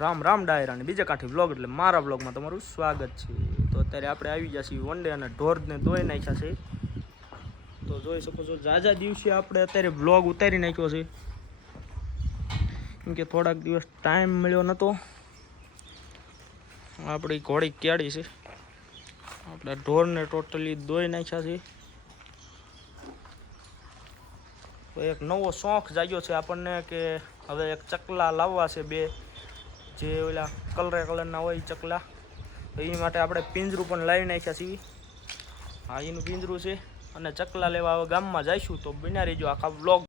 રામ રામ ડાયરા અને બીજા કાંઠી વ્લોગ એટલે મારા વ્લોગમાં તમારું સ્વાગત છે। તો અત્યારે આપણે આવી ગયા છીએ વન ડે અને ઢોરને દોઈ નાખ્યા છે। તો જોઈ શકો છો ઝાઝા દિવસે આપણે અત્યારે વ્લોગ ઉતારી નાખ્યો છે, કેમ કે થોડાક દિવસ ટાઈમ મળ્યો નહોતો। આપણી ઘોડી કેળી છે, આપણે ઢોરને ટોટલી દોઈ નાખ્યા છે। તો એક નવો શોખ જાગ્યો છે આપણને કે હવે એક ચકલા લાવવા છે, બે જે ઓલા કલરના હોય ચકલા। તો એ માટે આપણે પિંજરું પણ લાવી નાખ્યા છીએ। હા, એનું પિંજરું છે અને ચકલા લેવા હવે ગામમાં જઈશું। તો બન્યા રહેજો આખા વ્લોગ।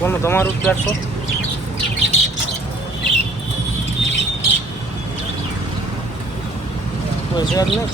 કોનું તમારું જ 400 કોઈ શેર નહીં।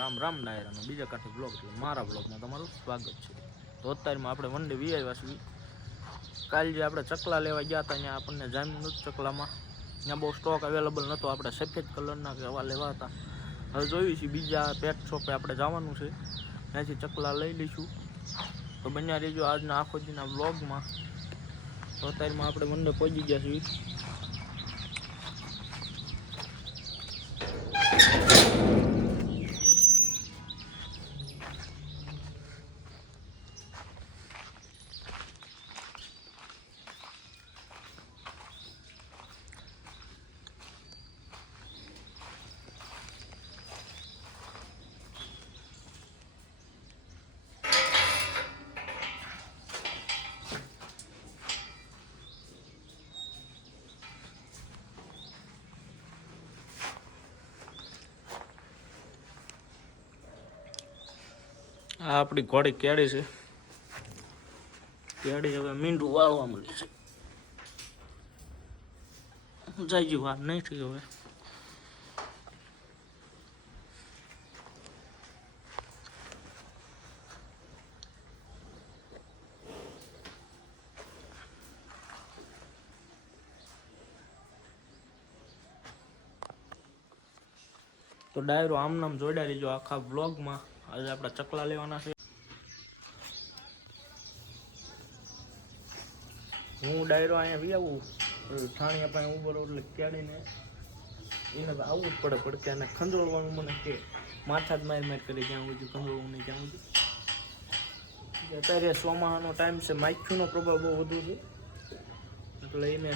રામ રામ ડાયરા અને બીજા કાંઠે બ્લોગ એટલે મારા બ્લોગમાં તમારું સ્વાગત છે। તો અત્યારમાં આપણે વન ડે વી આવ્યા છીએ। કાલ જે આપણે ચકલા લેવા ગયા હતા ત્યાં આપણને જામ્યું નહોતું ચકલામાં, ત્યાં બહુ સ્ટોક અવેલેબલ નહોતો। આપણે સફેદ કલરના કે એવા લેવા હતા। હવે જોયું છે બીજા પેટ શોપે આપણે જવાનું છે, ત્યાંથી ચકલા લઈ લઈશું। તો બન્યા રહેજો આજના આખો દીના બ્લોગમાં। તો અત્યારમાં આપણે વન ડે પહોંચી ગયા છીએ। આ આપણી ઘોડી કેળી છે, કેળી હવે મીંડું વાળવા મળી છે, જાજી વાર નહીં થઈ હવે। તો ડાયરો આમ નામ જોડાઈ લેજો આખા વ્લોગમાં। આજે આપણે ચકલા લેવાના છે। હું ડાયરો અહીંયા વી આવું ઠાણિયા પાસે ઉભો રહું એટલે કેળીને એને તો આવવું જ પડે પડકે, અને ખંજોળવાનું મને કે માથા જ માર કરી જ્યાં સુધી ખંજોળવું નહીં ત્યાં સુધી। અત્યારે ચોમાસાનો ટાઈમ છે, માખીનો પ્રભાવ બહુ વધુ છે, એટલે એને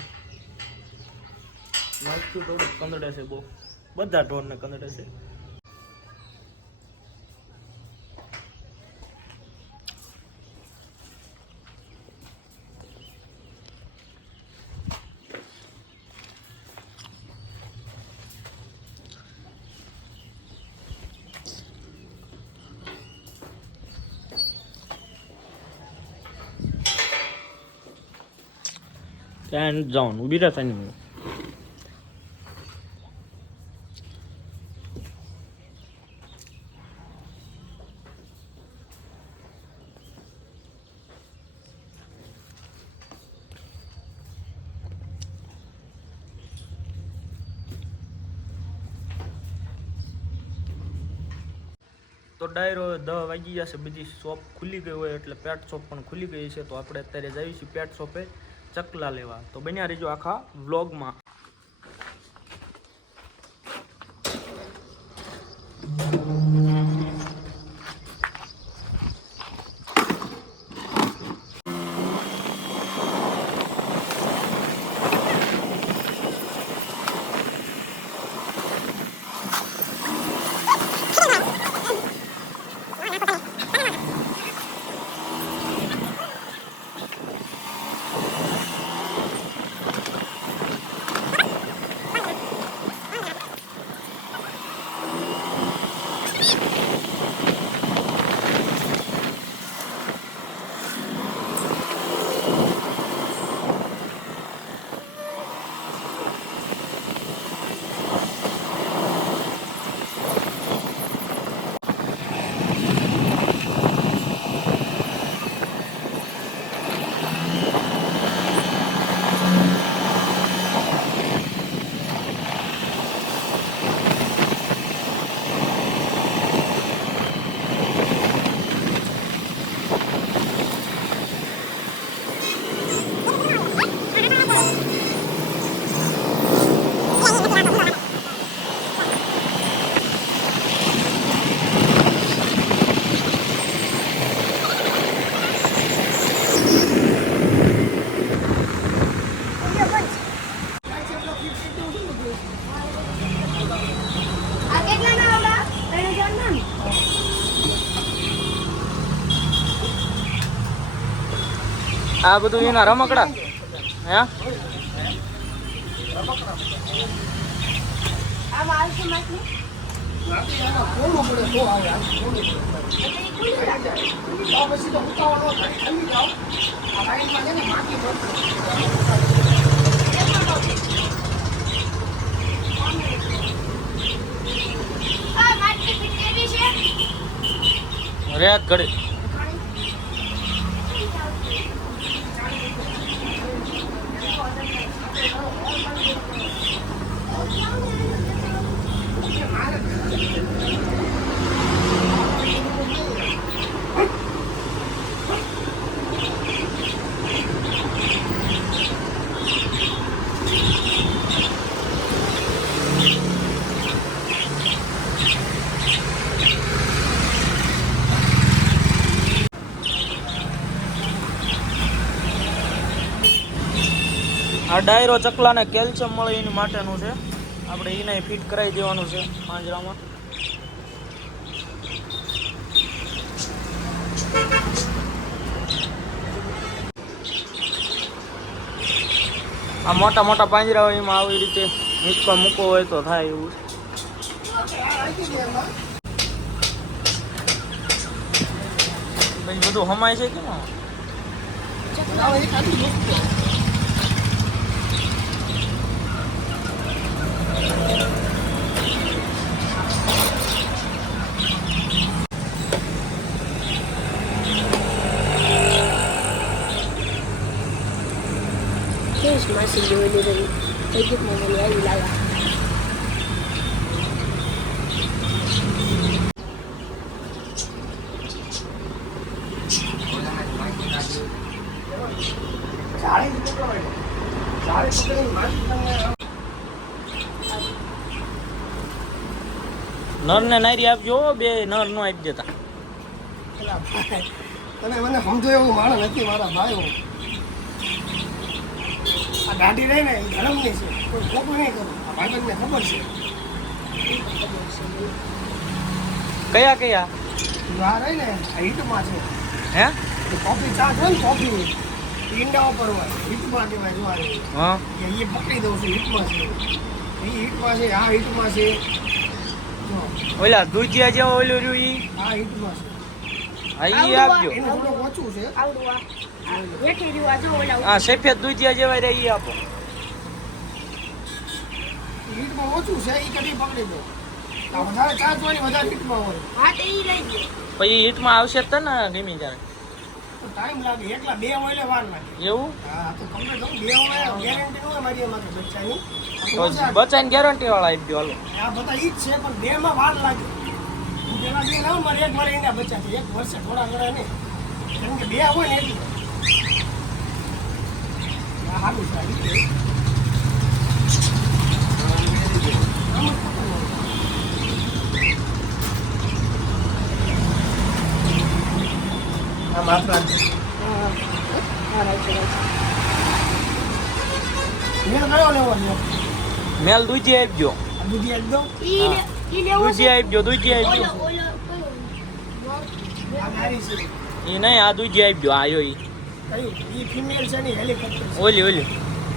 માખી થોડુંક કંદડે છે બહુ, બધા ઢોરને કંદડે છે। ત્યાં જવાનું ઊભી રહે થાય. તો ડાયરો 10 વાગી જશે, બધી શોપ ખુલી ગઈ હોય એટલે પેટ શોપ પણ ખુલી ગઈ છે. તો આપણે અત્યારે જઈએ છીએ પેટ શોપે ચકલા લેવા. તો બન્યા રહીજો આખા વ્લોગમાં. આ બધું એના રમકડા હે. રેત ઘડી આ ડાયરો ચકલાને કેલ્શિયમ મળે એની માટેનું છે. આપણે એને ફિટ કરાવી દેવાનું છે પાંજરામાં. આ મોટા મોટા પાંજરા હોય એમાં આવી રીતે હિંચકો મૂકવો હોય તો થાય એવું. ભાઈ બધું હમાય છે કે ના? Masih dulu dari hidup memulai wilayah. નર ને નારી આપજો, બે નર નો આપી દેતા. તમે મને સમજો એવું માણસ નથી મારા ભાઈ. આ દાઢી રહી ને એ ગરમ નહીં છે, કોઈ ખોટું નહીં કરું. આ ભાઈબંધને ખબર છે. કયા કયા આ રહી ને આ હિટમાં છે. હે કોફી ચા છે ને, કોફી ઈંડા ઉપર હોય હિટમાં કહેવાય. જો હા એ પકડી દઉં છું, હિટમાં છે. એ હિટમાં છે, આ હિટમાં છે. ઓલા દૂધિયા જેવો ઓલું રહ્યું ઈ આ હિટમાં છે. હા ઈ આપજો. એનું થોડુંક ઓછું છે. આવડું આ હેઠે રહ્યું આ જો ઓલા હા સફેદ દૂધિયા જેવા રે ઈ આપો. હીટમાં ઓછું છે એ કદી પકડી દો. આ વધારે ચાર્જ હોય વધારે હીટમાં હોય. હા તે ઈ લઈ ગયો. પછી હીટમાં આવશે જ ને ગમી ત્યારે. તો ટાઈમ લાગે એકલા 2 ઓઇલે વાર લાગે. એવું હા તો કમ્પ્લીટ 2 ઓઇલે ગેરંટી ન હોય મારી અમારે બચ્ચાની. તો બચાઈને ગેરંટી વાળા આપી દો હાલો. આ બધા ઈ જ છે પણ 2 માં વાર લાગે. હું પેલા 2 લાવું મારે 1 મારે એના બચ્ચા છે 1 વર્ષે થોડા ઘણા નહીં. કેમ કે 2 હોય ને એટલે આ સારું છે. આ માત્ર હા રાઈટ મેં કયો લેવો છે મેલ દૂધી આપજો. આ દૂધી એકદમ ઈ લેવો દૂધી આપજો દૂધી આપજો. ઓલો આ નારી છે ઈ નહીં આ દૂધી આપજો આયો ઈ. કયું ઈ ફિમેલ છે ને હેલિકોપ્ટર છે ઓલી ઓલી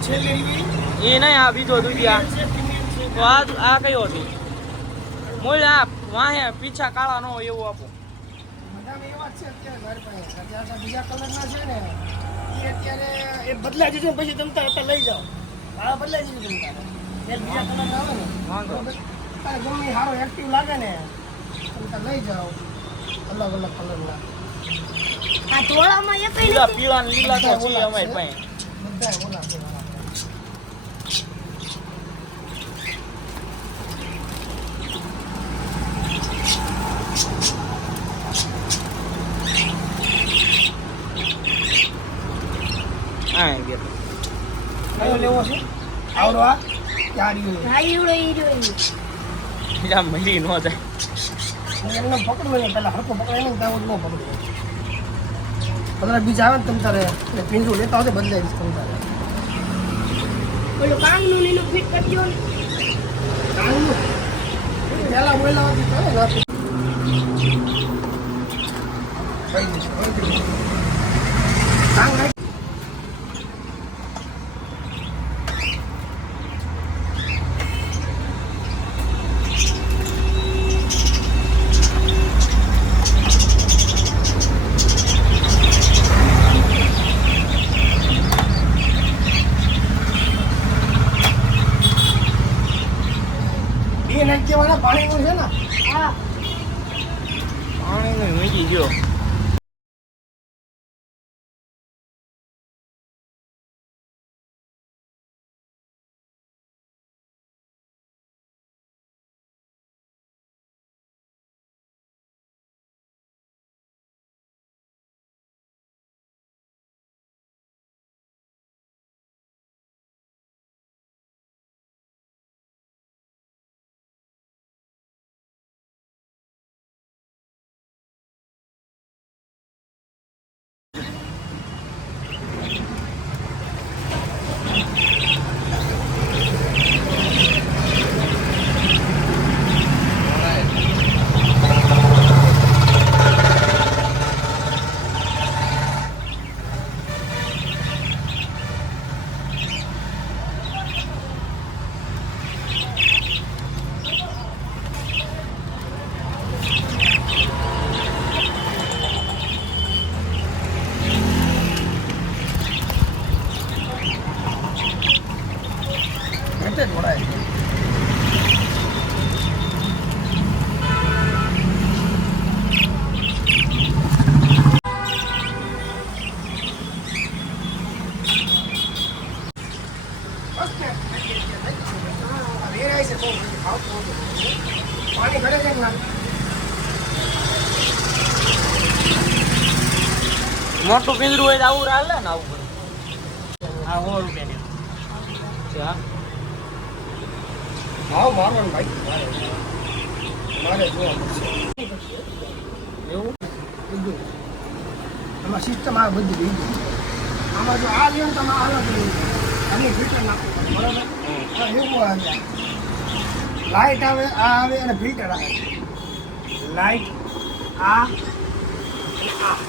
છેલ્લે ઈ ઈ નહીં આ બીજો દૂધી આ. છે ફિમેલ છે તો આ કયો છે મોલ આ વાહે પીછા કાળા ન હોય એવું આપો. બધામાં એવા જ છે અત્યારે મારી પાસે અત્યારે બીજા કલરના છે ને એ અત્યારે એ બદલાઈ જશે ને પછી તમે અત્યારે લઈ જાઓ આ બદલાઈ જશે તમે તારે એક બીજા કલરના આવે ને વાંધો. તારે ગમે ઈ સારો એક્ટિવ લાગે ને તમે તારે લઈ જાઓ અલગ અલગ કલરના આ ધોળામાં એક પીળા પીળા ને લીલા તો છે અમારી પાસે. બધા ઓલા છે વાળા. હા ગયા કયો લેવો છે આવડો આ ક્યાં રહ્યો ભાઈ એવડો ઈ રહ્યો બીજા મળી ન જાય. એમને પકડવું ને પેલા હરકો પકડાય ને ત્યાં ન પકડવું બધા બીજા આવે ને તમે તારે એટલે પિંજરું લેતા આવશે બદલાઈ દઈશ તમે તારે ઓલું કાંગનું ને એનું ફિટ કરી દો ને કાંગનું પહેલા બોલા હતી ચાલે નાખી કાંગ નાખી એ નાખી દેવાના પાણીનું છે ને હા પાણી મૂકી ગયો. ઘટે જોડાય પાણી ઘરે છે ના મોટું પિંજરું હોય તો આવું હાલે ને આવું બધું. આ 100 રૂપિયાની છે હા. ભાવ મારો ને ભાઈ મારે જોવા પડશે એવું બધું આમાં સિસ્ટમ આવે બધી બીજી આમાં જો આ લ્યો ને તમે અલગ લઈ આની ફિલ્ટર નાખવું પડે બરાબર આ એવું આવે લાઇટ આવે આ આવે અને ફિલ્ટર આવે લાઇટ આ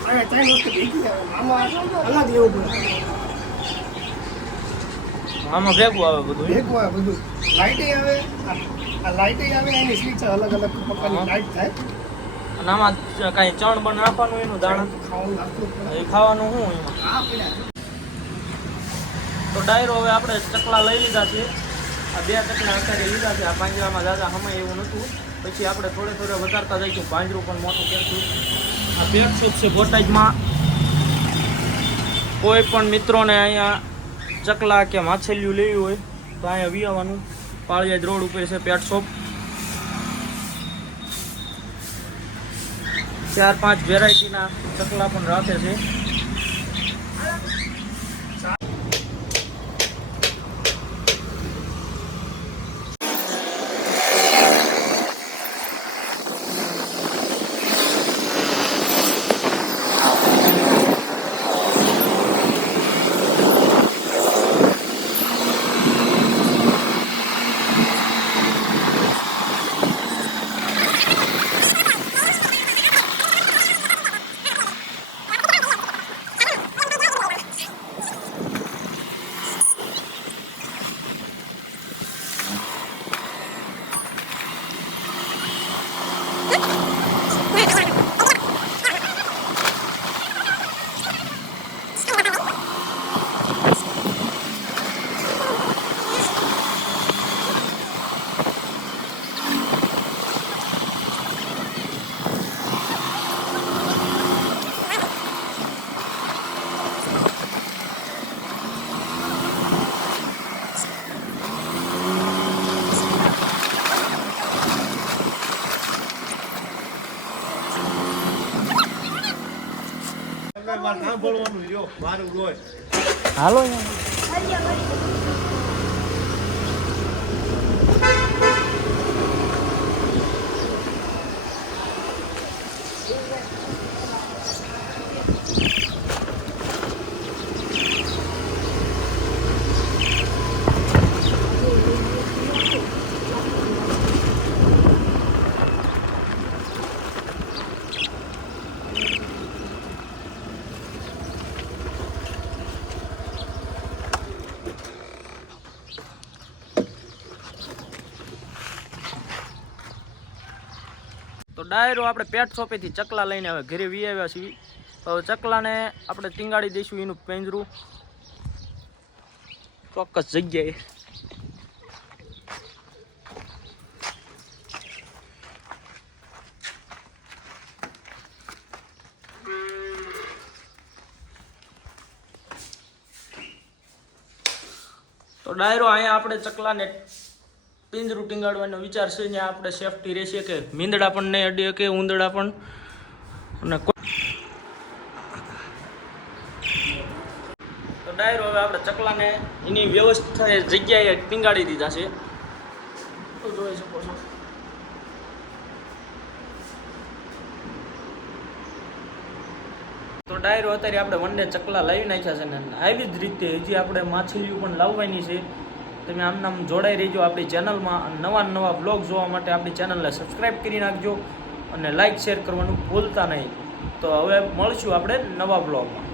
અને ત્રણ વસ્તુ ભેગી આવે આમાં અલગ લેવું પડે આમાં ભેગું આવે બધું. ભેગું આવે બધું લાઇટે આવે આ લાઇટે આવે એની સ્વિચ અલગ અલગ પ્રકારની લાઇટ થાય અને આમાં કાંઈ ચણ બણ નાખવાનું એનું દાણા ખાવાનું નાખવું પડે. એ ખાવાનું શું એમાં? આ પડ્યા. તો ડાયરો હવે આપણે ચકલા લઈ લીધા છે. આ 2 ચકલા અત્યારે લીધા છે. આ પાંજરામાં દાદા સમય એવું નહોતું. પછી આપણે થોડે થોડે વધારતા જઈશું. પાંજરું પણ મોટું કરશું. આ પેટ શોપ છે બોટાદમાં. કોઈ પણ મિત્રોને અહીંયા ચકલા કે માછલીઓ લેવી હોય તો અહીંયા વિયાવાનું. પાળિયાદ રોડ ઉપર છે પેટ શોપ. 4-5 વેરાયટીના ચકલા પણ રાખે છે. હાલો તો ડાયરો આપણે પેટ શોપેથી ચકલા લઈને હવે ઘરે વી આવ્યા છીએ. તો ચકલાને આપણે ટીંગાડી દઈશું એનું પિંજરું ચોક્કસ જગ્યાએ. તો ડાયરો અહીંયા આપણે ચકલાને પિંજરું ટીંગાડવાનો વિચાર છે. ત્યાં આપણે સેફટી રહેશે કે મીંદડા પણ નહીં અડીએ કે ઉંદડા પણ. અને તો ડાયરો હવે આપણે ચકલાને એની વ્યવસ્થિત જગ્યાએ ટીંગાડી દીધા છે. તો જોઈ શકો છો. તો ડાયરો અત્યારે આપણે વનડે ચકલા લાવી નાખ્યા છે ને આવી જ રીતે હજી આપણે માછલીઓ પણ લાવવાની છે. તમે આમ જોડાઈ રહેજો આપણી ચેનલમાં. નવા બ્લોગ જોવા માટે આપણી ચેનલને સબસ્ક્રાઈબ કરી નાખજો અને લાઇક શેર કરવાનું ભૂલતા નહીં. તો હવે મળશું આપણે નવા બ્લોગમાં.